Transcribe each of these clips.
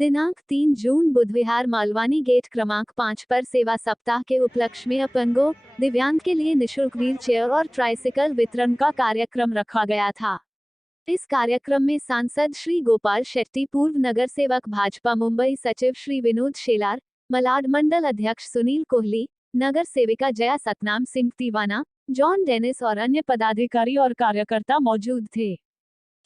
दिनांक 3 जून बुधवार मालवानी गेट क्रमांक 5 पर सेवा सप्ताह के उपलक्ष्य में अपंगों, दिव्यांग के लिए निःशुल्क व्हील चेयर और ट्राइसिकल वितरण का कार्यक्रम रखा गया था। इस कार्यक्रम में सांसद श्री गोपाल शेट्टी, पूर्व नगर सेवक भाजपा मुंबई सचिव श्री विनोद शेलार, मलाड मंडल अध्यक्ष सुनील कोहली, नगर सेविका जया सतनाम सिंह तिवाना, जॉन डेनिस और अन्य पदाधिकारी और कार्यकर्ता मौजूद थे।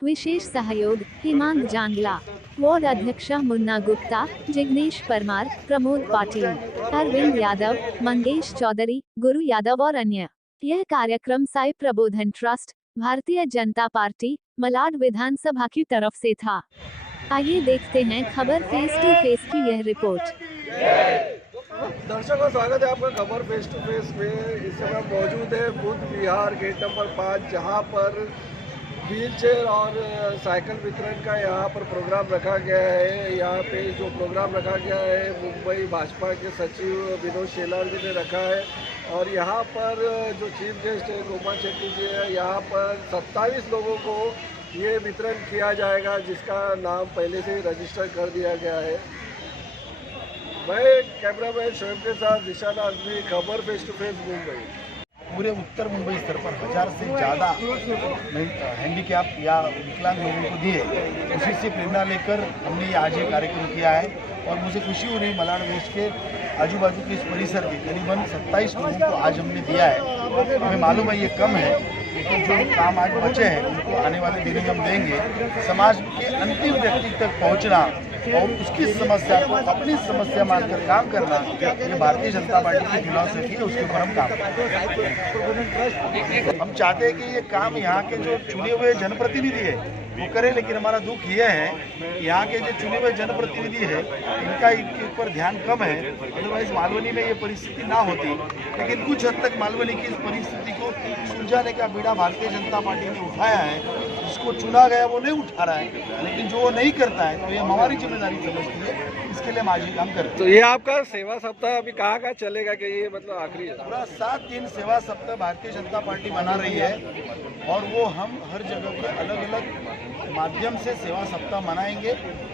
विशेष सहयोग हिमांग जांगला, वार्ड अध्यक्ष मुन्ना गुप्ता, जिग्नेश परमार, प्रमोद पाटिल, अरविंद यादव, मंगेश चौधरी, गुरु यादव और अन्य। यह कार्यक्रम साई प्रबोधन ट्रस्ट, भारतीय जनता पार्टी, मलाड विधानसभा की तरफ से था। आइए देखते हैं खबर फेस टू फेस की यह रिपोर्ट। दर्शकों, स्वागत है आपका खबर फेस टू फेस में। इस समय मौजूद है बुद्ध विहार गेट नंबर 5, जहां पर व्हील चेयर और साइकिल वितरण का यहाँ पर प्रोग्राम रखा गया है। यहाँ पे जो प्रोग्राम रखा गया है मुंबई भाजपा के सचिव विनोद शेलार जी ने रखा है। और यहाँ पर जो चीफ गेस्ट है गोपाल शेट्टी जी है, यहाँ पर 27 लोगों को ये वितरण किया जाएगा, जिसका नाम पहले से ही रजिस्टर कर दिया गया है। मैं कैमरामैन शोएब के साथ निशान आजमी, खबर फेस टू फेस मुंबई। पूरे उत्तर मुंबई स्तर पर 1000 से ज़्यादा हैंडीकैप या विकलांग लोगों को दिए। उसी से प्रेरणा लेकर हमने ये आज ये कार्यक्रम किया है और मुझे खुशी हो रही मलाड वेस्ट के आजू बाजू के इस परिसर के करीबन 27 लोगों को आज हमने दिया है। हमें मालूम है ये कम है, लेकिन जो काम आज बचे हैं उनको आने वाले दिनों में हम देंगे। समाज के अंतिम व्यक्ति तक पहुँचना और उसकी समस्या को अपनी समस्या मानकर काम करना, ये भारतीय जनता पार्टी की फिलॉसफी है, उसके ऊपर हम काम करते हैं। हम चाहते हैं कि ये काम यहाँ के जो चुने हुए जनप्रतिनिधि है वो करें, लेकिन हमारा दुख ये है कि यहाँ के जो चुने हुए जनप्रतिनिधि है इनके ऊपर ध्यान कम है। अदरवाइज मालवनी में ये परिस्थिति ना होती, लेकिन कुछ हद तक मालवनी की इस परिस्थिति को सुलझाने का बीड़ा भारतीय जनता पार्टी ने उठाया है। जिसको चुना गया वो नहीं उठा रहा है, लेकिन जो वो नहीं करता है तो ये हमारी जिम्मेदारी समझती है। इसके लिए हम आज ही काम करते हैं। तो ये आपका सेवा सप्ताह अभी कहाँ चलेगा कि ये मतलब आखिरी है? पूरा 7 दिन सेवा सप्ताह भारतीय जनता पार्टी मना रही है और वो हम हर जगह पे अलग अलग माध्यम से सेवा सप्ताह मनाएंगे,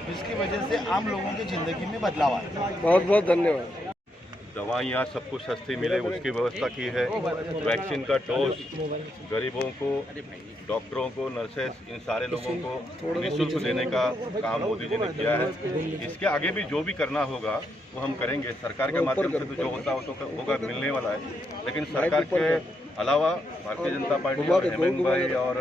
जिसकी वजह से आम लोगों की जिंदगी में बदलाव आए। बहुत बहुत धन्यवाद। दवाइयाँ सबको सस्ती मिले उसकी व्यवस्था की है। वैक्सीन का डोज गरीबों को, डॉक्टरों को, नर्सेस, इन सारे लोगों को निःशुल्क देने का काम मोदी जी ने किया है। इसके आगे भी जो भी करना होगा वो हम करेंगे। सरकार के माध्यम से तो जो होता हो तो होगा, मिलने वाला है। लेकिन सरकार के अलावा भारतीय जनता पार्टी और हेमंत भाई और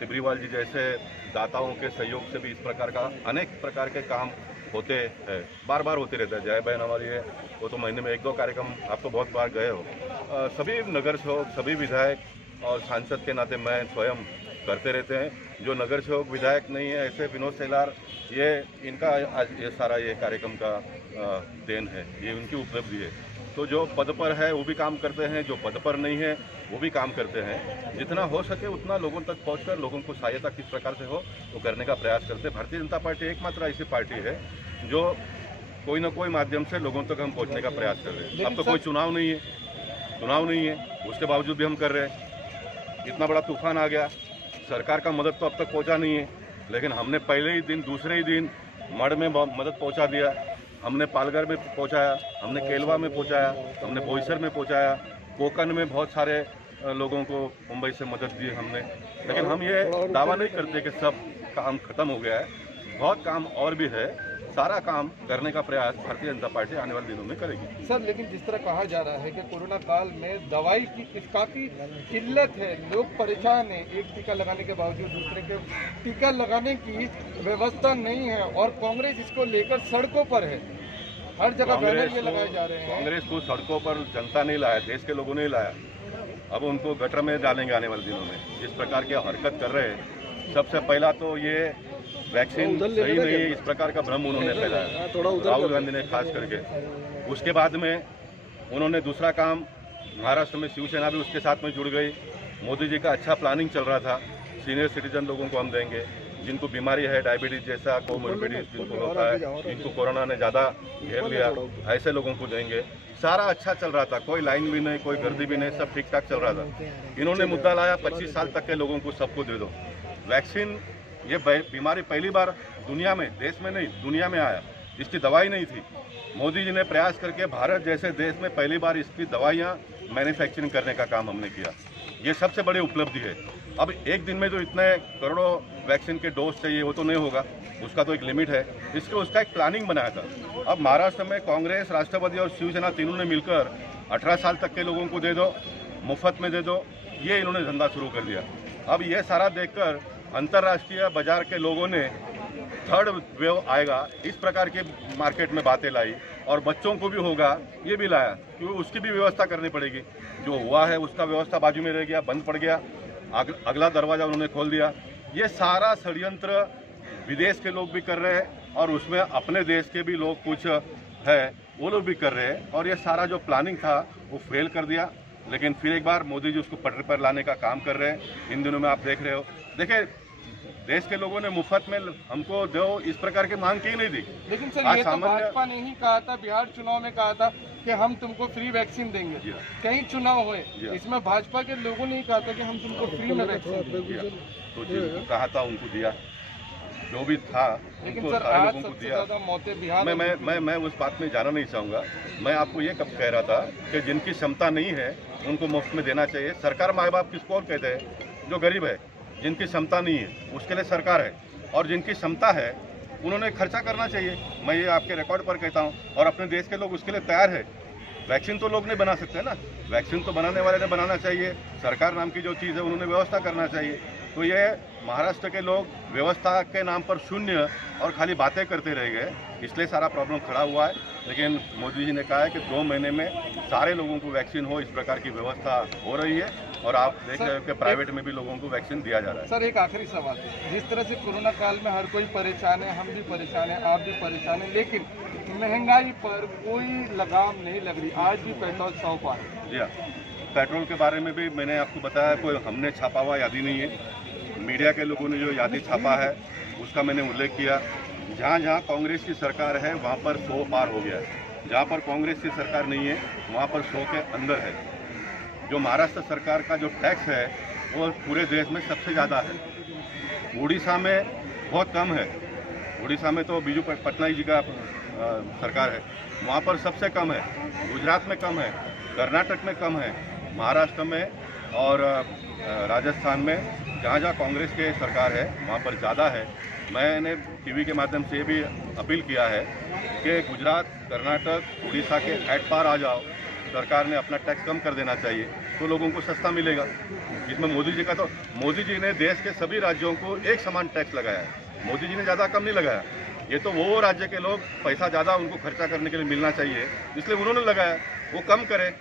तिब्रीवाल जी जैसे दाताओं के सहयोग से भी इस प्रकार का अनेक प्रकार के काम होते हैं, बार बार होते रहता है। जय बहन हमारी है, वो तो महीने में 1-2 कार्यक्रम आप तो बहुत बार गए हो। सभी नगर सेवक, सभी विधायक और सांसद के नाते मैं स्वयं करते रहते हैं। जो नगर सेवक विधायक नहीं है, ऐसे विनोद शेलार, ये इनका आज ये सारा ये कार्यक्रम का देन है, ये उनकी उपलब्धि है। तो जो पद पर है वो भी काम करते हैं, जो पद पर नहीं है वो भी काम करते हैं। जितना हो सके उतना लोगों तक पहुंचकर लोगों को सहायता किस प्रकार से हो वो करने का प्रयास करते हैं। भारतीय जनता पार्टी एकमात्र ऐसी पार्टी है जो कोई ना कोई माध्यम से लोगों तक हम पहुंचने का प्रयास कर रहे हैं। अब तो कोई चुनाव नहीं है, उसके बावजूद भी हम कर रहे हैं। इतना बड़ा तूफान आ गया, सरकार का मदद तो अब तक पहुँचा नहीं है, लेकिन हमने पहले ही दिन, दूसरे ही दिन मढ़ में मदद पहुँचा दिया। हमने पालघर में पहुंचाया, हमने केलवा में पहुंचाया, हमने बोईसर में पहुंचाया, कोकन में बहुत सारे लोगों को मुंबई से मदद दी हमने। लेकिन हम ये दावा नहीं करते कि सब काम खत्म हो गया है, बहुत काम और भी है। सारा काम करने का प्रयास भारतीय जनता पार्टी आने वाले दिनों में करेगी। सर, लेकिन जिस तरह कहा जा रहा है कि कोरोना काल में दवाई की काफ़ी किल्लत है, लोग परेशान हैं, एक टीका लगाने के बावजूद दूसरे के टीका लगाने की व्यवस्था नहीं है और कांग्रेस इसको लेकर सड़कों पर है। हर जगह बैनर ये लगाए जा रहे हैं। कांग्रेस को सड़कों पर जनता नहीं लाया, देश के लोगों ने लाया। अब उनको गटर में डालेंगे आने वाले दिनों में। इस प्रकार की हरकत कर रहे हैं। सबसे पहला तो ये वैक्सीन सही नहीं है, इस प्रकार का भ्रम उन्होंने फैलाया, राहुल गांधी ने खास करके। उसके बाद में उन्होंने दूसरा काम, महाराष्ट्र में शिवसेना भी उसके साथ में जुड़ गई। मोदी जी का अच्छा प्लानिंग चल रहा था, सीनियर सिटीजन लोगों को हम देंगे, जिनको बीमारी है, डायबिटीज जैसा कोमोर्बिडिटीज जिनको होता है, जिनको कोरोना ने ज़्यादा घेर लिया, ऐसे लोगों को देंगे। सारा अच्छा चल रहा था, कोई लाइन भी नहीं, कोई गर्दी भी नहीं, सब ठीक ठाक चल रहा था। इन्होंने मुद्दा लाया 25 साल तक के लोगों को सबको दे दो वैक्सीन। ये बीमारी पहली बार दुनिया में, देश में नहीं दुनिया में आया। इसकी दवाई नहीं थी। मोदी जी ने प्रयास करके भारत जैसे देश में पहली बार इसकी दवाइयाँ मैन्युफैक्चरिंग करने का काम हमने किया। ये सबसे बड़ी उपलब्धि है। अब एक दिन में जो इतने करोड़ों वैक्सीन के डोज चाहिए वो तो नहीं होगा, उसका तो एक लिमिट है। उसका एक प्लानिंग बनाया था। अब महाराष्ट्र में कांग्रेस, राष्ट्रवादी और शिवसेना तीनों ने मिलकर 18 साल तक के लोगों को दे दो, मुफ्त में दे दो, ये इन्होंने धंधा शुरू कर दिया। अब ये सारा देखकर अंतर्राष्ट्रीय बाजार के लोगों ने थर्ड वेव आएगा इस प्रकार के मार्केट में बातें लाई, और बच्चों को भी होगा ये भी लाया, क्योंकि उसकी भी व्यवस्था करनी पड़ेगी। जो हुआ है उसका व्यवस्था बाजू में रह गया, बंद पड़ गया, अगला दरवाज़ा उन्होंने खोल दिया। ये सारा षड्यंत्र विदेश के लोग भी कर रहे हैं और उसमें अपने देश के भी लोग कुछ है वो लोग भी कर रहे हैं, और ये सारा जो प्लानिंग था वो फेल कर दिया। लेकिन फिर एक बार मोदी जी उसको पटरी पर लाने का काम कर रहे हैं। इन दिनों में आप देख रहे हो, देखिए देश के लोगों ने मुफ्त में हमको दो इस प्रकार की मांग की नहीं थी। लेकिन सर ये तो भाजपा ने ही कहा था, बिहार चुनाव में कहा था कि हम तुमको फ्री वैक्सीन देंगे। कई चुनाव हुए, इसमें भाजपा के लोगों ने ही कहा था कि हम तुमको फ्री में वैक्सीन देंगे। तो जिनको कहा था उनको दिया, जो भी था उनको सारे लोगों को दिया। मौतें बिहार मैं उस बात में जाना नहीं चाहूँगा। मैं आपको ये कब कह रहा था कि जिनकी क्षमता नहीं है उनको मुफ्त में देना चाहिए। सरकार माँ बाप किसको और कहते हैं? जो गरीब है, जिनकी क्षमता नहीं है उसके लिए सरकार है, और जिनकी क्षमता है उन्होंने खर्चा करना चाहिए। मैं ये आपके रिकॉर्ड पर कहता हूँ, और अपने देश के लोग उसके लिए तैयार है। वैक्सीन तो लोग नहीं बना सकते ना, वैक्सीन तो बनाने वाले ने बनाना चाहिए। सरकार नाम की जो चीज़ है उन्होंने व्यवस्था करना चाहिए। तो ये महाराष्ट्र के लोग व्यवस्था के नाम पर शून्य और खाली बातें करते रह गए, इसलिए सारा प्रॉब्लम खड़ा हुआ है। लेकिन मोदी जी ने कहा है कि 2 महीने में सारे लोगों को वैक्सीन हो, इस प्रकार की व्यवस्था हो रही है, और आप देख रहे हो कि प्राइवेट में भी लोगों को वैक्सीन दिया जा रहा है। सर एक आखिरी सवाल, जिस तरह से कोरोना काल में हर कोई परेशान है, हम भी परेशान हैं, आप भी परेशान हैं, लेकिन महंगाई पर कोई लगाम नहीं लग रही। आज भी पेट्रोल 100 पार है। जी हाँ, पेट्रोल के बारे में भी मैंने आपको बताया, कोई हमने छापा हुआ यादी नहीं है। मीडिया के लोगों ने जो यादी छापा है उसका मैंने उल्लेख किया। जहाँ जहाँ कांग्रेस की सरकार है वहाँ पर 100 पार हो गया है। जहाँ पर कांग्रेस की सरकार नहीं है वहाँ पर 100 के अंदर है। जो महाराष्ट्र सरकार का जो टैक्स है वो पूरे देश में सबसे ज़्यादा है। उड़ीसा में बहुत कम है। उड़ीसा में तो बीजू पटनायक जी का सरकार है, वहाँ पर सबसे कम है। गुजरात में कम है, कर्नाटक में कम है, महाराष्ट्र में और राजस्थान में जहाँ जहाँ कांग्रेस के सरकार है वहाँ पर ज़्यादा है। मैंने टीवी के माध्यम से भी अपील किया है कि गुजरात, कर्नाटक, उड़ीसा के एट पार आ जाओ। सरकार ने अपना टैक्स कम कर देना चाहिए तो लोगों को सस्ता मिलेगा। इसमें मोदी जी का तो मोदी जी ने देश के सभी राज्यों को एक समान टैक्स लगाया है। मोदी जी ने ज़्यादा कम नहीं लगाया। ये तो वो राज्य के लोग पैसा ज़्यादा उनको खर्चा करने के लिए मिलना चाहिए, इसलिए उन्होंने लगाया, वो कम करे।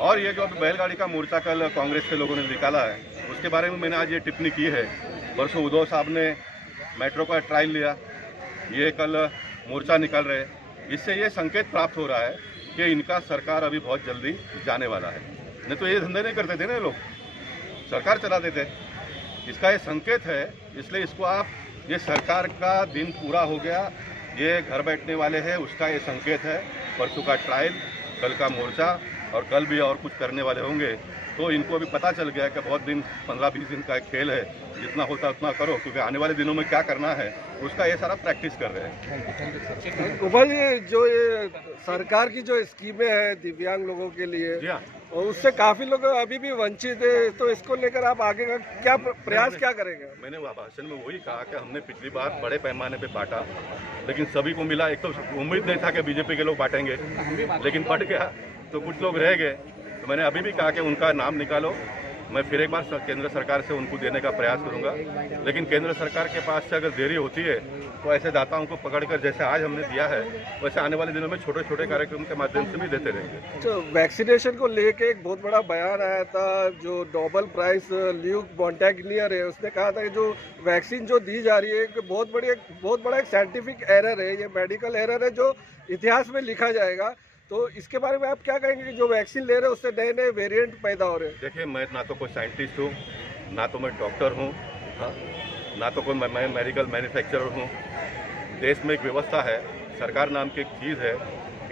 और ये जो अभी बैलगाड़ी का मोर्चा कल कांग्रेस के लोगों ने निकाला है उसके बारे में मैंने आज ये टिप्पणी की है। परसों उद्धव साहब ने मेट्रो का ट्रायल लिया, ये कल मोर्चा निकाल रहे। इससे ये संकेत प्राप्त हो रहा है कि इनका सरकार अभी बहुत जल्दी जाने वाला है। नहीं तो ये धंधे नहीं करते थे ना, लोग सरकार चलाते थे। इसका ये संकेत है, इसलिए इसको आप, ये सरकार का दिन पूरा हो गया, ये घर बैठने वाले हैं उसका ये संकेत है। परसों का ट्रायल, कल का मोर्चा, और कल भी और कुछ करने वाले होंगे। तो इनको अभी पता चल गया कि बहुत दिन, 15-20 दिन का एक खेल है, जितना होता उतना करो, क्योंकि आने वाले दिनों में क्या करना है उसका ये सारा प्रैक्टिस कर रहे हैं। गोपाल जी, जो ये सरकार की जो स्कीमें हैं दिव्यांग लोगों के लिए, जी हाँ, और उससे काफी लोग अभी भी वंचित है, तो इसको लेकर आप आगे का क्या प्रयास क्या करेंगे? मैंने भाषण में वही कहा कि हमने पिछली बार बड़े पैमाने पे बांटा, लेकिन सभी को मिला। एक तो उम्मीद नहीं था कि बीजेपी के लोग बांटेंगे, लेकिन बट गया तो कुछ लोग रह गए। तो मैंने अभी भी कहा कि उनका नाम निकालो, मैं फिर एक बार केंद्र सरकार से उनको देने का प्रयास करूंगा। लेकिन केंद्र सरकार के पास से अगर देरी होती है तो ऐसे दाताओं को पकड़कर, जैसे आज हमने दिया है, वैसे आने वाले दिनों में छोटे छोटे कार्यक्रम के माध्यम से भी देते रहेंगे। तो वैक्सीनेशन को लेके एक बहुत बड़ा बयान आया था, जो नोबेल प्राइज ल्यूक मोंटेग्नियर है उसने कहा था कि जो वैक्सीन जो दी जा रही है एक बहुत बड़ा एक साइंटिफिक एरर है, ये मेडिकल एरर है जो इतिहास में लिखा जाएगा। तो इसके बारे में आप क्या कहेंगे कि जो वैक्सीन ले रहे हैं उससे नए नए वेरिएंट पैदा हो रहे हैं? देखिए, मैं ना तो कोई साइंटिस्ट हूँ, ना तो मैं डॉक्टर हूँ, ना तो कोई मैं मेडिकल मैन्युफैक्चरर हूँ। देश में एक व्यवस्था है, सरकार नाम की एक चीज़ है।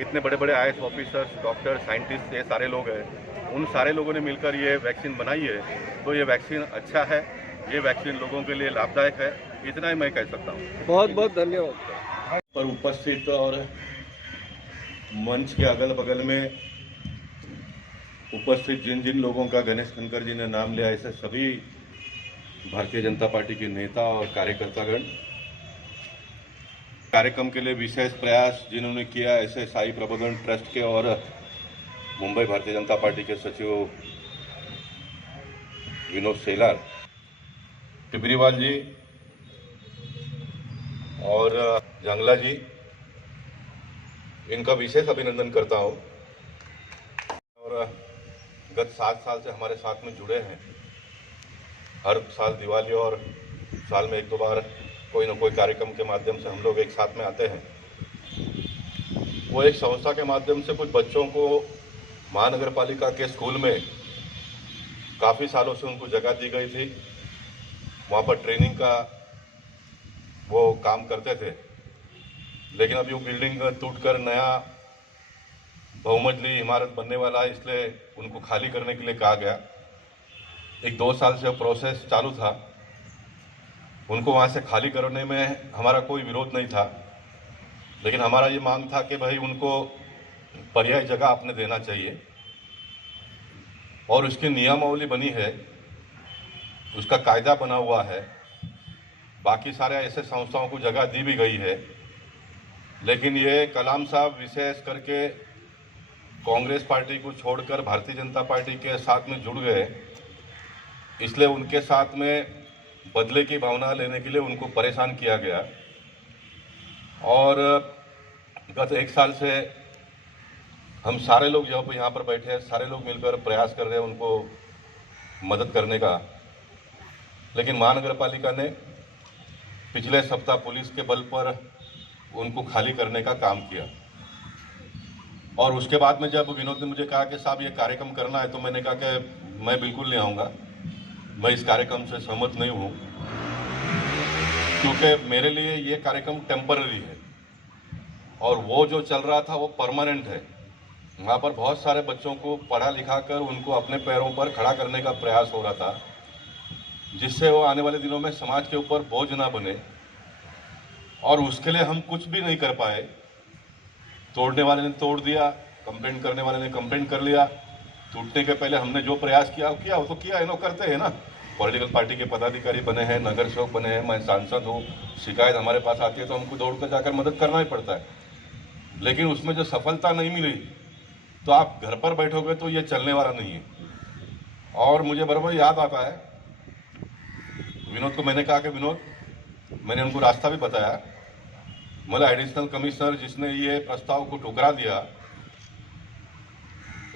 इतने बड़े बड़े IAS ऑफिसर्स, डॉक्टर, साइंटिस्ट, ये सारे लोग हैं। उन सारे लोगों ने मिलकर ये वैक्सीन बनाई है, तो ये वैक्सीन अच्छा है, ये वैक्सीन लोगों के लिए लाभदायक है, इतना ही मैं कह सकता हूँ। बहुत बहुत धन्यवाद। पर उपस्थित और मंच के अगल बगल में उपस्थित जिन जिन लोगों का गणेश खनकर जी ने नाम लिया, ऐसे सभी भारतीय जनता पार्टी के नेता और कार्यकर्तागण, कार्यक्रम के लिए विशेष प्रयास जिन्होंने किया, ऐसे साई प्रबोधन ट्रस्ट के और मुंबई भारतीय जनता पार्टी के सचिव विनोद सेलार, टिबरीवाल जी और जंगला जी, इनका विशेष अभिनंदन करता हूं। और गत 7 साल से हमारे साथ में जुड़े हैं। हर साल दिवाली और साल में 1-2 बार कोई न कोई कार्यक्रम के माध्यम से हम लोग एक साथ में आते हैं। वो एक संस्था के माध्यम से कुछ बच्चों को महानगर पालिका के स्कूल में काफ़ी सालों से उनको जगह दी गई थी, वहाँ पर ट्रेनिंग का वो काम करते थे। लेकिन अभी वो बिल्डिंग टूटकर नया बहुमंजिली इमारत बनने वाला है, इसलिए उनको खाली करने के लिए कहा गया। 1-2 साल से प्रोसेस चालू था। उनको वहाँ से खाली करने में हमारा कोई विरोध नहीं था, लेकिन हमारा ये मांग था कि भाई उनको पर्यायी जगह आपने देना चाहिए और उसकी नियमावली बनी है, उसका कायदा बना हुआ है। बाकी सारे ऐसे संस्थाओं को जगह दी भी गई है, लेकिन ये कलाम साहब विशेष करके कांग्रेस पार्टी को छोड़कर भारतीय जनता पार्टी के साथ में जुड़ गए, इसलिए उनके साथ में बदले की भावना लेने के लिए उनको परेशान किया गया। और गत 1 साल से हम सारे लोग जब यहाँ पर बैठे हैं, सारे लोग मिलकर प्रयास कर रहे हैं उनको मदद करने का। लेकिन महानगर पालिका ने पिछले सप्ताह पुलिस के बल पर उनको खाली करने का काम किया। और उसके बाद में जब विनोद ने मुझे कहा कि साहब ये कार्यक्रम करना है, तो मैंने कहा कि मैं बिल्कुल नहीं आऊँगा, मैं इस कार्यक्रम से सहमत नहीं हूँ, क्योंकि मेरे लिए ये कार्यक्रम टेम्पररी है और वो जो चल रहा था वो परमानेंट है। वहाँ पर बहुत सारे बच्चों को पढ़ा लिखा कर उनको अपने पैरों पर खड़ा करने का प्रयास हो रहा था, जिससे वो आने वाले दिनों में समाज के ऊपर बोझ ना बने। और उसके लिए हम कुछ भी नहीं कर पाए। तोड़ने वाले ने तोड़ दिया, कंप्लेंट करने वाले ने कंप्लेंट कर लिया। टूटने के पहले हमने जो प्रयास किया वो तो किया है ना, करते हैं ना। पॉलिटिकल पार्टी के पदाधिकारी बने हैं, नगर सेवक बने हैं, मैं सांसद हूँ, शिकायत हमारे पास आती है तो हमको दौड़कर जाकर मदद करना ही पड़ता है। लेकिन उसमें जो सफलता नहीं मिली, तो आप घर पर बैठोगे तो ये चलने वाला नहीं है। और मुझे बराबर याद आता है, विनोद को मैंने कहा कि विनोद, मैंने उनको रास्ता भी बताया, मतलब एडिशनल कमिश्नर जिसने ये प्रस्ताव को ठुकरा दिया,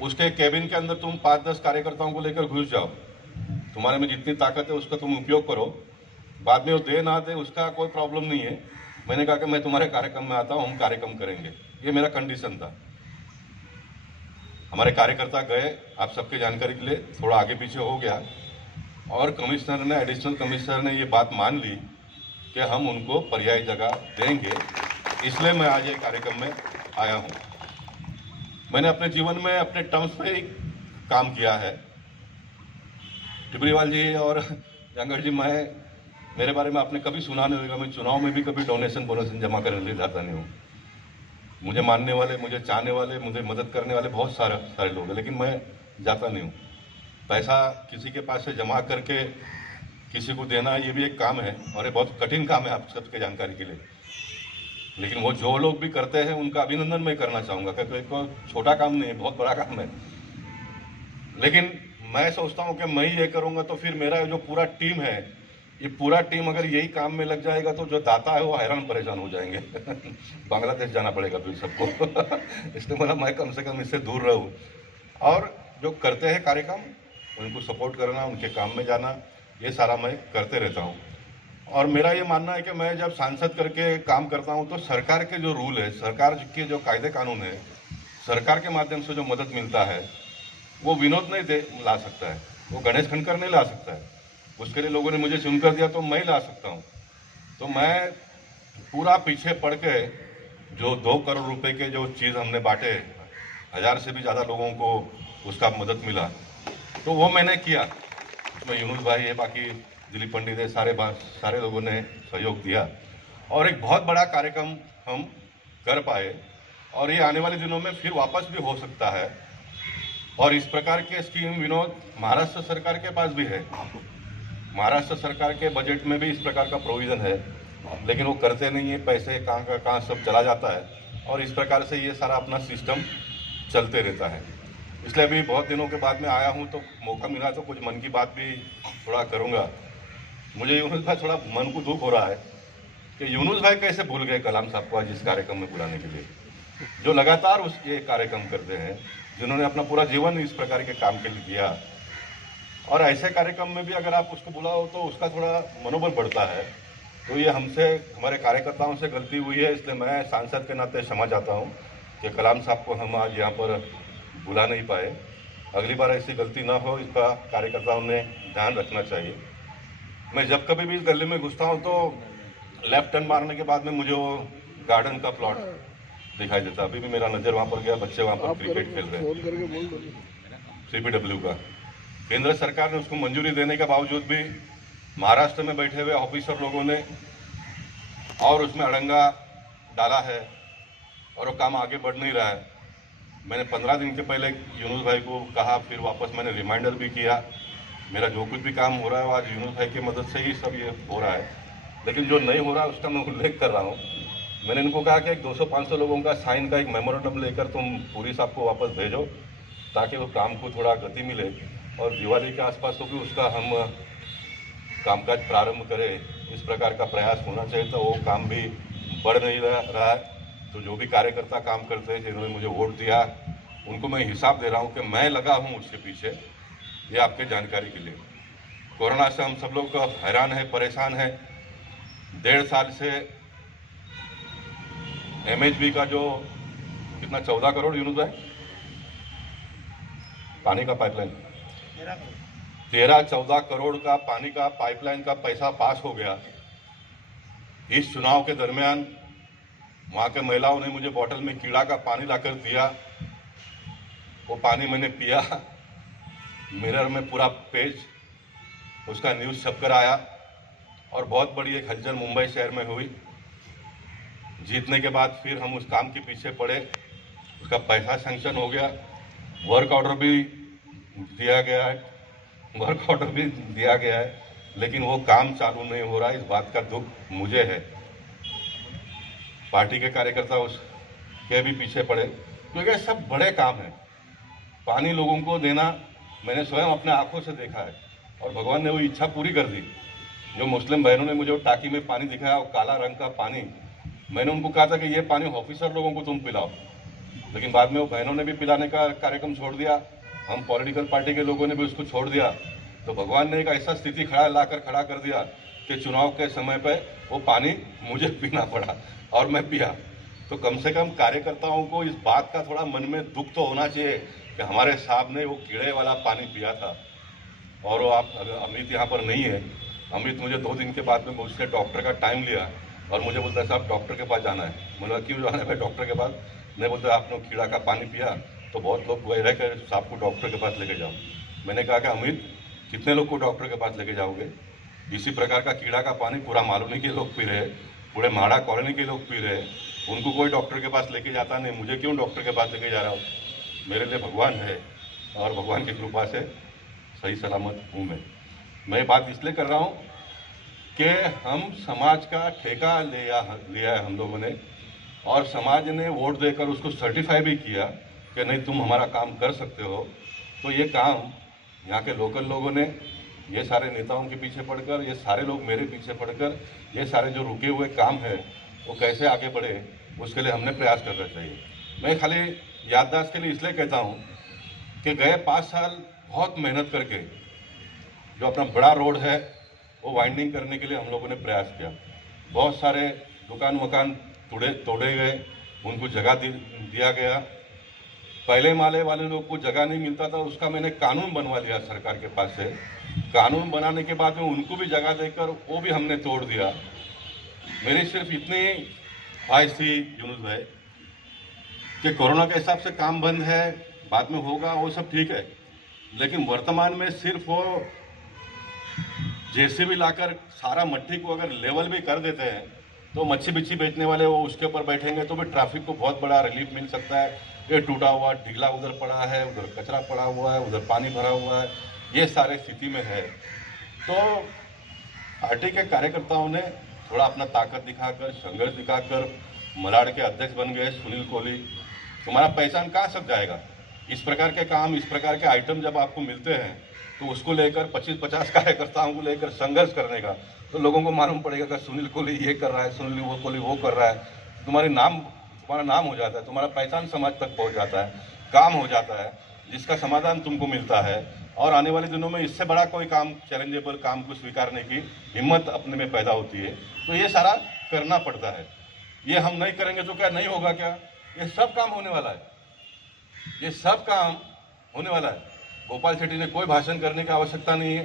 उसके केबिन के अंदर तुम 5-10 कार्यकर्ताओं को लेकर घुस जाओ, तुम्हारे में जितनी ताकत है उसका तुम उपयोग करो, बाद में वो दे ना दे उसका कोई प्रॉब्लम नहीं है। मैंने कहा कि मैं तुम्हारे कार्यक्रम में आता हूँ, हम कार्यक्रम करेंगे, ये मेरा कंडीशन था। हमारे कार्यकर्ता गए, आप सबके जानकारी के लिए थोड़ा आगे पीछे हो गया, और कमिश्नर ने, एडिशनल कमिश्नर ने ये बात मान ली कि हम उनको पर्यायी जगह देंगे। इसलिए मैं आज ये कार्यक्रम में आया हूँ। मैंने अपने जीवन में अपने टर्म्स पे ही काम किया है। टिबरीवाल जी और जंगल जी, मेरे बारे में आपने कभी सुना नहीं होगा, मैं चुनाव में भी कभी डोनेशन बोनेशन जमा करने लिए जाता नहीं हूँ। मुझे मानने वाले, मुझे चाहने वाले, मुझे मदद करने वाले बहुत सारे लोग हैं, लेकिन मैं जाता नहीं हूँ। पैसा किसी के पास से जमा करके किसी को देना, ये भी एक काम है और ये बहुत कठिन काम है, आप सबके जानकारी के लिए। लेकिन वो जो लोग भी करते हैं उनका अभिनंदन मैं करना चाहूँगा, क्योंकि कोई छोटा काम नहीं है, बहुत बड़ा काम है। लेकिन मैं सोचता हूँ कि मैं ये करूँगा तो फिर मेरा जो पूरा टीम है, ये पूरा टीम अगर यही काम में लग जाएगा तो जो दाता है वो हैरान परेशान हो जाएंगे। बांग्लादेश जाना पड़ेगा फिर सबको। इसलिए मतलब मैं कम से कम इससे दूर रहूँ, और जो करते हैं कार्यक्रम उनको सपोर्ट करना, उनके काम में जाना, ये सारा मैं करते रहता हूँ। और मेरा ये मानना है कि मैं जब सांसद करके काम करता हूँ तो सरकार के जो रूल है, सरकार के जो कायदे कानून है, सरकार के माध्यम से जो मदद मिलता है वो विनोद नहीं ला सकता है, वो गणेश खनकर नहीं ला सकता है। उसके लिए लोगों ने मुझे चुनकर दिया तो मैं ला सकता हूँ। तो मैं पूरा पीछे पड़ के जो 2 करोड़ रुपए के जो चीज़ हमने बांटे, 1000 से भी ज़्यादा लोगों को उसका मदद मिला, तो वो मैंने किया। उसमें यूनुस भाई है, बाकी दिलीप पंडित है, सारे लोगों ने सहयोग दिया। और एक बहुत बड़ा कार्यक्रम हम कर पाए, और ये आने वाले दिनों में फिर वापस भी हो सकता है। और इस प्रकार के स्कीम विनोद महाराष्ट्र सरकार के पास भी है। महाराष्ट्र सरकार के बजट में भी इस प्रकार का प्रोविज़न है, लेकिन वो करते नहीं है, पैसे कहाँ का कहाँ सब चला जाता है, और इस प्रकार से ये सारा अपना सिस्टम चलते रहता है। इसलिए अभी बहुत दिनों के बाद में आया हूँ, तो मौका मिला तो कुछ मन की बात भी थोड़ा करूँगा। मुझे यूनुस भाई थोड़ा मन को दुख हो रहा है कि यूनुस भाई कैसे भूल गए कलाम साहब को आज इस कार्यक्रम में बुलाने के लिए, जो लगातार उस ये कार्यक्रम करते हैं, जिन्होंने अपना पूरा जीवन इस प्रकार के काम के लिए दिया। और ऐसे कार्यक्रम में भी अगर आप उसको बुलाओ तो उसका थोड़ा मनोबल बढ़ता है। तो ये हमसे, हमारे कार्यकर्ताओं से गलती हुई है, इसलिए मैं सांसद के नाते क्षमा चाहता हूँ कि कलाम साहब को हम आज यहाँ पर बुला नहीं पाए। अगली बार ऐसी गलती ना हो, इसका कार्यकर्ताओं ने ध्यान रखना चाहिए। मैं जब कभी भी इस गली में घुसता हूँ तो लेफ्ट टर्न मारने के बाद में मुझे वो गार्डन का प्लॉट दिखाई देता। अभी भी मेरा नज़र वहाँ पर गया, बच्चे वहाँ पर क्रिकेट खेल रहे हैं, CPW का। केंद्र सरकार ने उसको मंजूरी देने के बावजूद भी महाराष्ट्र में बैठे हुए ऑफिसर लोगों ने और उसमें अड़ंगा डाला है, और वो काम आगे बढ़ नहीं रहा है। मैंने 15 दिन के पहले यूनुस भाई को कहा, फिर वापस मैंने रिमाइंडर भी किया। मेरा जो कुछ भी काम हो रहा है वो आज यूनुस भाई की मदद से ही सब ये हो रहा है, लेकिन जो नहीं हो रहा है उसका मैं उल्लेख कर रहा हूँ। मैंने इनको कहा कि 200-500 लोगों का साइन का एक मेमोरेंडम लेकर तुम पुरी साहब को वापस भेजो, ताकि वो काम को थोड़ा गति मिले, और दिवाली के आसपास तो भी उसका हम कामकाज प्रारंभ करें। इस प्रकार का प्रयास होना चाहिए, तो वो काम भी बढ़ नहीं रहा है। तो जो भी कार्यकर्ता काम करते हैं, जिन्होंने मुझे वोट दिया, उनको मैं हिसाब दे रहा हूँ कि मैं लगा हूँ उसके पीछे। ये आपके जानकारी के लिए। कोरोना से हम सब लोग हैरान है, परेशान है। 1.5 साल से MHB का जो कितना 14 करोड़ यूनुस भाई पानी का पाइपलाइन, 13-14 करोड़ का पानी का पाइपलाइन का पैसा पास हो गया। इस चुनाव के दरमियान वहाँ के महिलाओं ने मुझे बोतल में कीड़ा का पानी लाकर दिया, वो पानी मैंने पिया। मिरर में पूरा पेज उसका न्यूज़ छपकर आया, और बहुत बड़ी एक हलचल मुंबई शहर में हुई। जीतने के बाद फिर हम उस काम के पीछे पड़े, उसका पैसा सैंक्शन हो गया, वर्क ऑर्डर भी दिया गया है, लेकिन वो काम चालू नहीं हो रहा है। इस बात का दुख मुझे है। पार्टी के कार्यकर्ता उसके भी पीछे पड़े, क्योंकि ये सब बड़े काम हैं। पानी लोगों को देना मैंने स्वयं अपने आंखों से देखा है, और भगवान ने वो इच्छा पूरी कर दी। जो मुस्लिम बहनों ने मुझे वो टाकी में पानी दिखाया, वो काला रंग का पानी, मैंने उनको कहा था कि ये पानी ऑफिसर लोगों को तुम पिलाओ, लेकिन बाद में वो बहनों ने भी पिलाने का कार्यक्रम छोड़ दिया। हम पॉलिटिकल पार्टी के लोगों ने भी उसको छोड़ दिया। तो भगवान ने एक ऐसा स्थिति खड़ा कर दिया कि चुनाव के समय पर वो पानी मुझे पीना पड़ा, और मैं पिया। तो कम से कम कार्यकर्ताओं को इस बात का थोड़ा मन में दुख तो होना चाहिए कि हमारे साहब ने वो कीड़े वाला पानी पिया था। और वो आप अमित यहाँ पर नहीं है, अमित मुझे 2 दिन के बाद में मुझसे डॉक्टर का टाइम लिया, और मुझे बोलता है साहब डॉक्टर के पास जाना है। मैंने क्यों जाना है भाई डॉक्टर के पास? नहीं, बोलते आपने कीड़ा का पानी पिया तो बहुत लोग वही रह कर साहब को डॉक्टर के पास लेके जाओ। मैंने कहा कि अमित कितने लोग को डॉक्टर के पास लेके जाओगे? इसी प्रकार का कीड़ा का पानी पूरा मालूनी के लोग पी रहे, पूरे माड़ा कॉलोनी के लोग पी रहे, उनको कोई डॉक्टर के पास लेके जाता नहीं, मुझे क्यों डॉक्टर के पास लेके जा रहा हूँ? मेरे लिए भगवान है, और भगवान की कृपा से सही सलामत हूँ मैं बात इसलिए कर रहा हूँ कि हम समाज का ठेका लिया है हम लोगों ने, और समाज ने वोट देकर उसको सर्टिफाई भी किया कि नहीं तुम हमारा काम कर सकते हो। तो ये काम यहाँ के लोकल लोगों ने, ये सारे नेताओं के पीछे पड़कर, ये सारे लोग मेरे पीछे पड़कर, ये सारे जो रुके हुए काम है वो कैसे आगे बढ़े, उसके लिए हमने प्रयास करना चाहिए। मैं खाली याददाश्त के लिए इसलिए कहता हूँ कि गए 5 साल बहुत मेहनत करके जो अपना बड़ा रोड है वो वाइंडिंग करने के लिए हम लोगों ने प्रयास किया। बहुत सारे दुकान मकान तोड़े गए, उनको जगह दिया गया। पहले माले वाले लोग को जगह नहीं मिलता था, उसका मैंने कानून बनवा लिया सरकार के पास से। कानून बनाने के बाद में उनको भी जगह देकर वो भी हमने तोड़ दिया। मेरी सिर्फ इतनी ख्वाहिश थी यूनुस भाई कि कोरोना के हिसाब से काम बंद है, बाद में होगा, वो सब ठीक है, लेकिन वर्तमान में सिर्फ वो JCB लाकर सारा मट्टी को अगर लेवल भी कर देते हैं तो मच्छी बिच्छी बेचने वाले वो उसके ऊपर बैठेंगे तो भी ट्रैफिक को बहुत बड़ा रिलीफ मिल सकता है। ये टूटा हुआ ढीला उधर पड़ा है, उधर कचरा पड़ा हुआ है, उधर पानी भरा हुआ है, ये सारे स्थिति में है। तो पार्टी के कार्यकर्ताओं ने थोड़ा अपना ताकत दिखाकर, संघर्ष दिखाकर मलाड के अध्यक्ष बन गए सुनील कोहली। तुम्हारा पहचान कहाँ सब जाएगा? इस प्रकार के काम, इस प्रकार के आइटम जब आपको मिलते हैं तो उसको लेकर 25-50 कार्यकर्ताओं को लेकर संघर्ष करने का, तो लोगों को मालूम पड़ेगा कि सुनील कोहली ये कर रहा है, सुनील कोहली वो कर रहा है। तुम्हारा नाम हो जाता है, तुम्हारा पहचान समाज तक पहुंच जाता है, काम हो जाता है, जिसका समाधान तुमको मिलता है। और आने वाले दिनों में इससे बड़ा कोई काम, चैलेंजेबल काम को स्वीकारने की हिम्मत अपने में पैदा होती है। तो ये सारा करना पड़ता है। ये हम नहीं करेंगे तो क्या नहीं होगा? क्या ये सब काम होने वाला है, ये सब काम होने वाला है। गोपाल शेट्टी ने कोई भाषण करने की आवश्यकता नहीं है,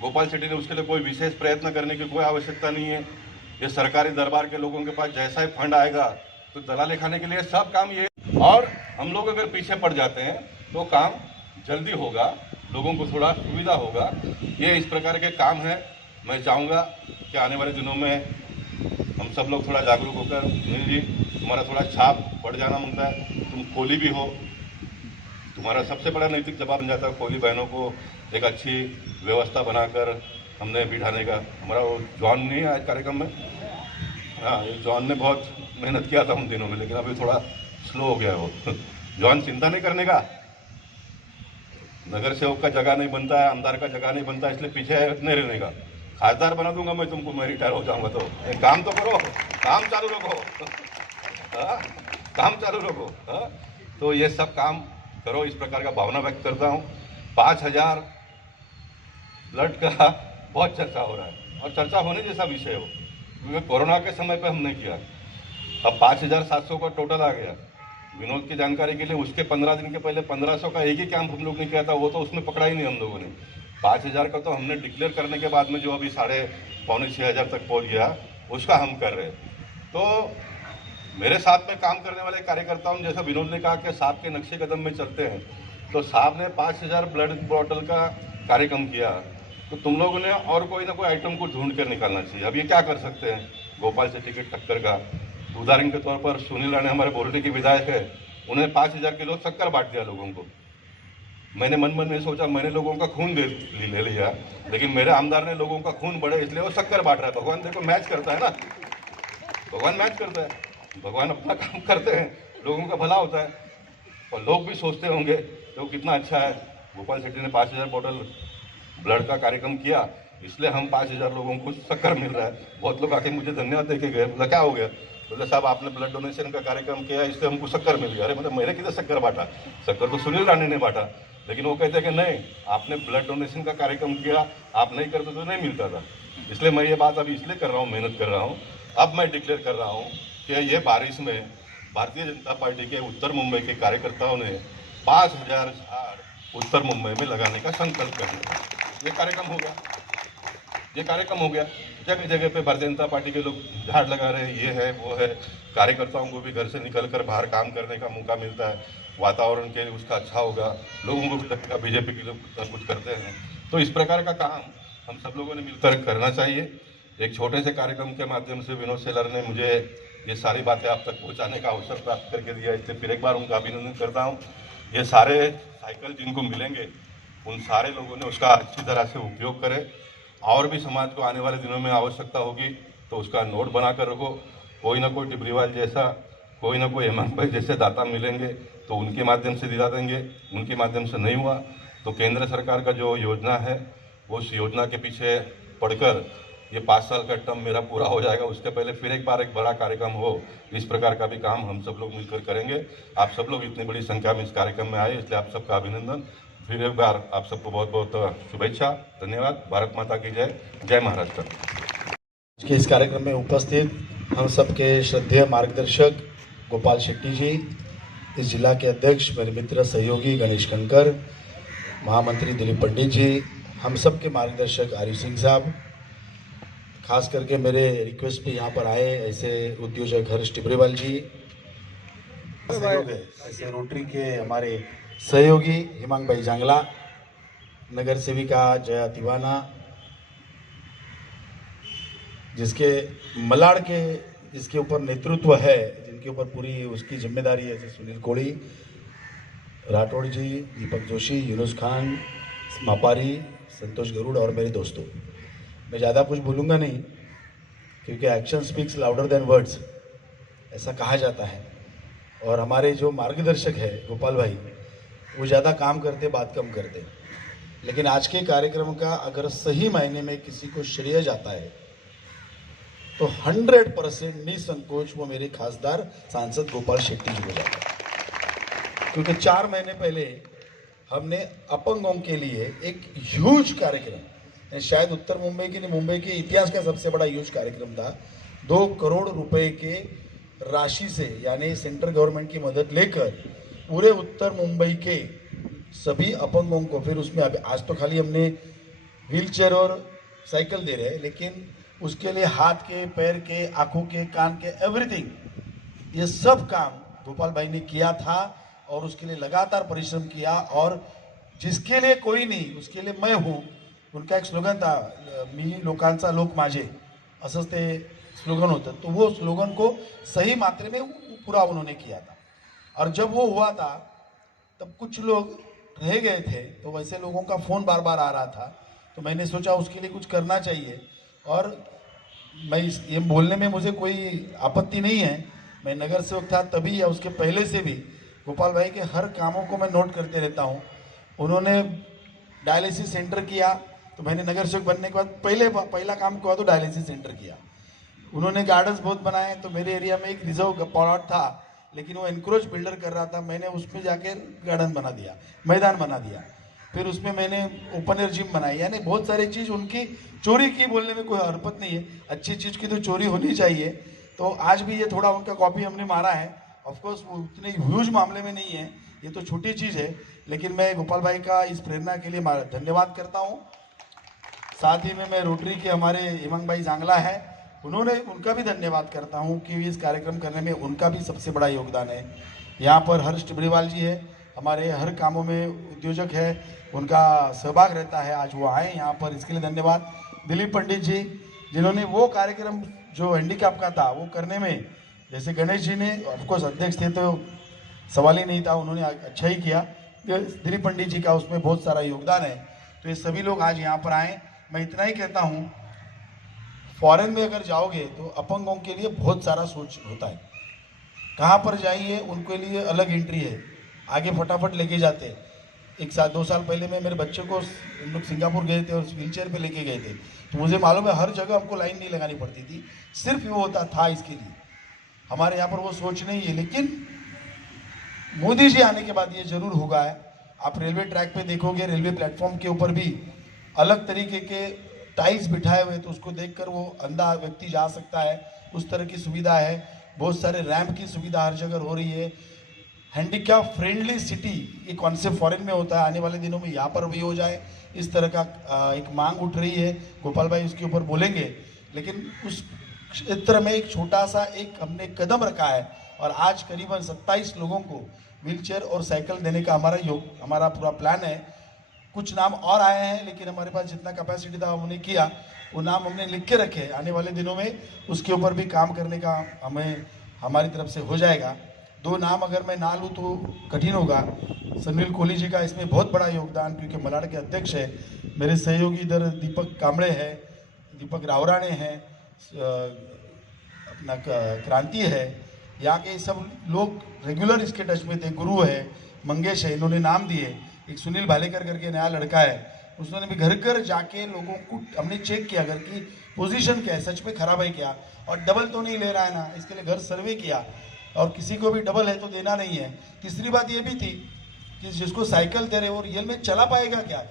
गोपाल शेट्टी ने उसके लिए कोई विशेष प्रयत्न करने की कोई आवश्यकता नहीं है। ये सरकारी दरबार के लोगों के पास जैसा ही फंड आएगा तो दलाली खाने के लिए सब काम ये, और हम लोग अगर पीछे पड़ जाते हैं तो काम जल्दी होगा, लोगों को थोड़ा सुविधा होगा। ये इस प्रकार के काम है। मैं चाहूँगा कि आने वाले दिनों में हम सब लोग थोड़ा जागरूक होकर, सुनील जी तुम्हारा थोड़ा छाप बढ़ जाना मांगता है। तुम कोहली भी हो, तुम्हारा सबसे बड़ा नैतिक जवाब बन जाता है कोहली बहनों को एक अच्छी व्यवस्था बनाकर हमने बिठाने का। हमारा वो जॉन नहीं है आज कार्यक्रम में, हाँ ये जॉन ने बहुत मेहनत किया था उन दिनों में, लेकिन अभी थोड़ा स्लो हो गया है वो। जॉन चिंता नहीं करने का, नगर सेवक का जगह नहीं बनता है, आमदार का जगह नहीं बनता, इसलिए पीछे नहीं रहने का। खासदार बना दूंगा मैं तुमको, मैं रिटायर हो जाऊंगा तो एक काम तो करो, काम चालू रखो, काम चालू रखो। तो ये सब काम करो, इस प्रकार का भावना व्यक्त करता हूँ। 5000 ब्लड का बहुत चर्चा हो रहा है और चर्चा होने जैसा विषय हो, क्योंकि कोरोना के समय पे हम नहीं किया। अब 5700 का टोटल आ गया। विनोद की जानकारी के लिए उसके 15 दिन के पहले 1500 का एक ही कैंप हम लोग ने किया था, वो तो उसमें पकड़ा ही नहीं हम लोगों ने। 5000 का तो हमने डिक्लेयर करने के बाद में जो अभी 5,500 तक पहुंच गया उसका हम कर रहे हैं। तो मेरे साथ में काम करने वाले कार्यकर्ताओं, जैसा विनोद ने कहा कि साहब के नक्शे कदम में चलते हैं, तो साहब ने 5000 ब्लड बॉटल का कार्यक्रम किया, तो तुम लोगों ने और कोई ना कोई आइटम को ढूंढ कर निकालना चाहिए। अब ये क्या कर सकते हैं? गोपाल शेट्टी के टक्कर का उदाहरण के तौर पर सुनील राणे हमारे बोरडी के विधायक है, उन्होंने 5000 किलो शक्कर बांट दिया लोगों को। मैंने मन में सोचा मैंने लोगों का खून ले लिया, लेकिन मेरे आमदार ने लोगों का खून बढ़े इसलिए वो शक्कर बांट रहा है। भगवान देखो मैच करता है ना, भगवान मैच करता है, भगवान अपना काम करते हैं, लोगों का भला होता है। और लोग भी सोचते होंगे तो कितना अच्छा है, गोपाल शेट्टी ने 5000 बोतल ब्लड का कार्यक्रम किया, इसलिए हम 5000 लोगों को शक्कर मिल रहा है। बहुत लोग आके मुझे धन्यवाद दे के गए, बोला क्या हो गया? बोले साहब आपने ब्लड डोनेशन का कार्यक्रम किया इसलिए हमको शक्कर मिल गया। अरे मतलब मैंने किधर शक्कर बांटा? शक्कर तो सुनील राणे ने बांटा। लेकिन वो कहते हैं कि नहीं, आपने ब्लड डोनेशन का कार्यक्रम किया, आप नहीं करते तो नहीं मिलता था। इसलिए मैं ये बात अभी इसलिए कर रहा हूँ, मेहनत कर रहा हूँ। अब मैं डिक्लेयर कर रहा हूँ कि ये बारिश में भारतीय जनता पार्टी के उत्तर मुंबई के कार्यकर्ताओं ने 5000 झाड़ उत्तर मुंबई में लगाने का संकल्प कर लिया। ये कार्यक्रम हो गया, ये कार्यक्रम हो गया। जगह जगह पे भारतीय जनता पार्टी के लोग झाड़ लगा रहे हैं, ये है वो है। कार्यकर्ताओं को भी घर से निकलकर बाहर काम करने का मौका मिलता है, वातावरण के लिए उसका अच्छा होगा, लोगों को भी लगेगा बीजेपी के लोग कुछ करते हैं। तो इस प्रकार का काम हम सब लोगों ने मिलकर करना चाहिए। एक छोटे से कार्यक्रम के माध्यम से विनोद सेलर ने मुझे ये सारी बातें आप तक पहुँचाने का अवसर प्राप्त करके दिया, इसलिए फिर एक बार उनका अभिनंदन करता हूँ। ये सारे साइकिल जिनको मिलेंगे उन सारे लोगों ने उसका अच्छी तरह से उपयोग करें, और भी समाज को आने वाले दिनों में आवश्यकता होगी तो उसका नोट बना कर रखो। कोई ना कोई टिब्रीवाल जैसा, कोई ना कोई हेमंत भाई जैसे दाता मिलेंगे तो उनके माध्यम से दिला देंगे। उनके माध्यम से नहीं हुआ तो केंद्र सरकार का जो योजना है वो उस योजना के पीछे पढ़कर ये 5 साल का टर्म मेरा पूरा हो जाएगा, उसके पहले फिर एक बार एक बड़ा कार्यक्रम हो। इस प्रकार का भी काम हम सब लोग मिलकर करेंगे। आप सब लोग इतनी बड़ी संख्या में इस कार्यक्रम में आए, इसलिए आप सबका अभिनंदन। फिर एक बार आप सबको बहुत बहुत शुभेच्छा, धन्यवाद। भारत माता की जय, जय महाराष्ट्र। के इस कार्यक्रम में उपस्थित हम सबके श्रद्धेय मार्गदर्शक गोपाल शेट्टी जी, इस जिला के अध्यक्ष मेरे मित्र सहयोगी गणेश कंकर, महामंत्री दिलीप पंडित जी, हम सब के मार्गदर्शक आरिफ सिंह साहब, खास करके मेरे रिक्वेस्ट पे यहाँ पर आए ऐसे उद्योजक हर्ष टिब्रीवाल जी, ऐसे रोटरी के हमारे सहयोगी हिमांग भाई जांगला, नगर सेविका जया तिवाना, जिसके मलाड के जिसके ऊपर नेतृत्व है, जिनके ऊपर पूरी उसकी जिम्मेदारी है, जैसे सुनील कोड़ी, राठौड़ जी, दीपक जोशी, यूनुस खान, मापारी, संतोष गरुड़ और मेरे दोस्तों। मैं ज़्यादा कुछ बोलूँगा नहीं, क्योंकि action speaks louder than words, ऐसा कहा जाता है। और हमारे जो मार्गदर्शक है गोपाल भाई, वो ज़्यादा काम करते, बात कम करते। लेकिन आज के कार्यक्रम का अगर सही मायने में किसी को श्रेय जाता है तो 100% निसंकोच वो मेरे खासदार सांसद गोपाल शेट्टी जी को जाता है। क्योंकि 4 महीने पहले हमने अपंगों के लिए एक ह्यूज कार्यक्रम, शायद उत्तर मुंबई के, मुंबई के इतिहास का सबसे बड़ा ह्यूज कार्यक्रम था। 2 करोड़ रुपए के राशि से, यानी सेंट्रल गवर्नमेंट की मदद लेकर पूरे उत्तर मुंबई के सभी अपंगों को, फिर उसमें आज तो खाली हमने व्हील चेयर और साइकिल दे रहे हैं, लेकिन उसके लिए हाथ के, पैर के, आंखों के, कान के, एवरीथिंग, ये सब काम गोपाल भाई ने किया था और उसके लिए लगातार परिश्रम किया। और जिसके लिए कोई नहीं, उसके लिए मैं हूँ। उनका एक स्लोगन था, मी लोकांचा लोक माझे, असंच ते स्लोगन होतं। तो वो स्लोगन को सही मात्रे में पूरा उन्होंने किया था। और जब वो हुआ था तब कुछ लोग रह गए थे, तो वैसे लोगों का फ़ोन बार बार आ रहा था, तो मैंने सोचा उसके लिए कुछ करना चाहिए। और मैं ये बोलने में मुझे कोई आपत्ति नहीं है, मैं नगर सेवक था तभी या उसके पहले से भी गोपाल भाई के हर कामों को मैं नोट करते रहता हूँ। उन्होंने डायलिसिस सेंटर किया, तो मैंने नगर सेवक बनने के बाद पहला काम किया तो डायलिसिस सेंटर किया। उन्होंने गार्डन्स बहुत बनाए, तो मेरे एरिया में एक रिजर्व प्लॉट था, लेकिन वो एनक्रोच बिल्डर कर रहा था, मैंने उसमें जाके गार्डन बना दिया, मैदान बना दिया। फिर उसमें मैंने ओपन एयर जिम बनाई। यानी बहुत सारी चीज़ उनकी चोरी की बोलने में कोई हरकत नहीं है, अच्छी चीज़ की तो चोरी होनी चाहिए। तो आज भी ये थोड़ा उनका कॉपी हमने मारा है। ऑफकोर्स वो उतने ह्यूज मामले में नहीं है, ये तो छोटी चीज़ है, लेकिन मैं गोपाल भाई का इस प्रेरणा के लिए धन्यवाद करता हूँ। साथ ही में मैं रोटरी के हमारे हेमंग भाई जांगला है, उनका भी धन्यवाद करता हूँ कि इस कार्यक्रम करने में उनका भी सबसे बड़ा योगदान है। यहाँ पर हर्ष टिबरीवाल जी है, हमारे हर कामों में उद्योजक है, उनका सहभाग रहता है। आज वो आए यहाँ पर, इसके लिए धन्यवाद। दिलीप पंडित जी, जिन्होंने वो कार्यक्रम जो हैंडीकैप का था वो करने में, जैसे गणेश जी ने ऑफकोर्स अध्यक्ष थे तो सवाल ही नहीं था, उन्होंने अच्छा ही किया। दिलीप पंडित जी का उसमें बहुत सारा योगदान है। तो ये सभी लोग आज यहाँ पर आए। मैं इतना ही कहता हूँ, फॉरेन में अगर जाओगे तो अपंगों के लिए बहुत सारा सोच होता है, कहाँ पर जाइए उनके लिए अलग एंट्री है, आगे फटाफट लेके जाते हैं। 1-2 साल पहले मैं मेरे बच्चे को, हम लोग सिंगापुर गए थे और व्हील चेयर पर लेके गए थे, तो मुझे मालूम है हर जगह हमको लाइन नहीं लगानी पड़ती थी, सिर्फ वो होता था इसके लिए। हमारे यहाँ पर वो सोच नहीं है, लेकिन मोदी जी आने के बाद ये जरूर होगा है। आप रेलवे ट्रैक पे देखोगे, रेलवे प्लेटफॉर्म के ऊपर भी अलग तरीके के टाइल्स बिठाए हुए, तो उसको देखकर वो अंधा व्यक्ति जा सकता है, उस तरह की सुविधा है। बहुत सारे रैंप की सुविधा हर जगह हो रही है। हैंडीकैप फ्रेंडली सिटी, ये कॉन्सेप्ट फॉरेन में होता है, आने वाले दिनों में यहाँ पर भी हो जाए, इस तरह का एक मांग उठ रही है। गोपाल भाई उसके ऊपर बोलेंगे, लेकिन उस क्षेत्र में एक छोटा सा एक हमने कदम रखा है और आज करीबन 27 लोगों को व्हीलचेयर और साइकिल देने का हमारा पूरा प्लान है। कुछ नाम और आए हैं, लेकिन हमारे पास जितना कैपेसिटी था हमने किया, वो नाम हमने लिख के रखे। आने वाले दिनों में उसके ऊपर भी काम करने का हमारी तरफ से हो जाएगा। 2 नाम अगर मैं ना लूँ तो कठिन होगा। सुनील कोहली जी का इसमें बहुत बड़ा योगदान, क्योंकि मलाड के अध्यक्ष है। मेरे सहयोगी इधर दीपक कांबड़े हैं, दीपक रावराणे हैं, अपना क्रांति है, यहाँ के सब लोग रेगुलर इसके टच में थे। गुरु है, मंगेश है, इन्होंने नाम दिए। एक सुनील भालेकर करके नया लड़का है, उसने भी घर घर जाके लोगों को हमने चेक किया, घर की पोजीशन क्या है, सच में खराब है क्या, और डबल तो नहीं ले रहा है ना, इसके लिए घर सर्वे किया। और किसी को भी डबल है तो देना नहीं है। तीसरी बात ये भी थी कि जिसको साइकिल दे रहे वो रियल में चला पाएगा क्या,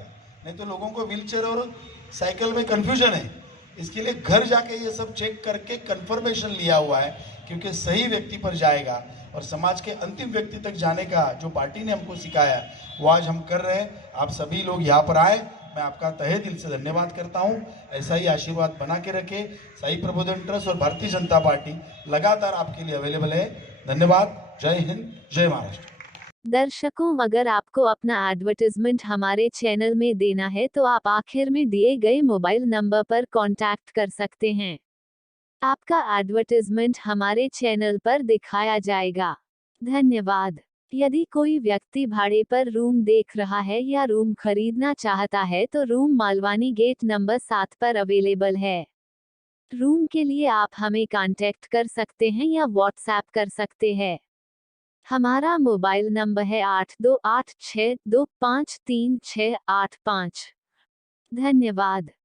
नहीं तो लोगों को व्हीलचेयर और साइकिल में कन्फ्यूजन है। इसके लिए घर जाके ये सब चेक करके कंफर्मेशन लिया हुआ है, क्योंकि सही व्यक्ति पर जाएगा और समाज के अंतिम व्यक्ति तक जाने का जो पार्टी ने हमको सिखाया वो आज हम कर रहे हैं। आप सभी लोग यहाँ पर आए, मैं आपका तहे दिल से धन्यवाद करता हूँ। ऐसा ही आशीर्वाद बना के रखे। साई प्रबोधन ट्रस्ट और भारतीय जनता पार्टी लगातार आपके लिए अवेलेबल है। धन्यवाद। जय हिंद, जय महाराष्ट्र। दर्शकों, अगर आपको अपना एडवर्टाइजमेंट हमारे चैनल में देना है तो आप आखिर में दिए गए मोबाइल नंबर पर कांटेक्ट कर सकते हैं। आपका एडवर्टाइजमेंट हमारे चैनल पर दिखाया जाएगा। धन्यवाद। यदि कोई व्यक्ति भाड़े पर रूम देख रहा है या रूम खरीदना चाहता है तो रूम मालवानी गेट नंबर 7 पर अवेलेबल है। रूम के लिए आप हमें कांटेक्ट कर सकते हैं या व्हाट्सएप कर सकते हैं। हमारा मोबाइल नंबर है 8286253685। धन्यवाद।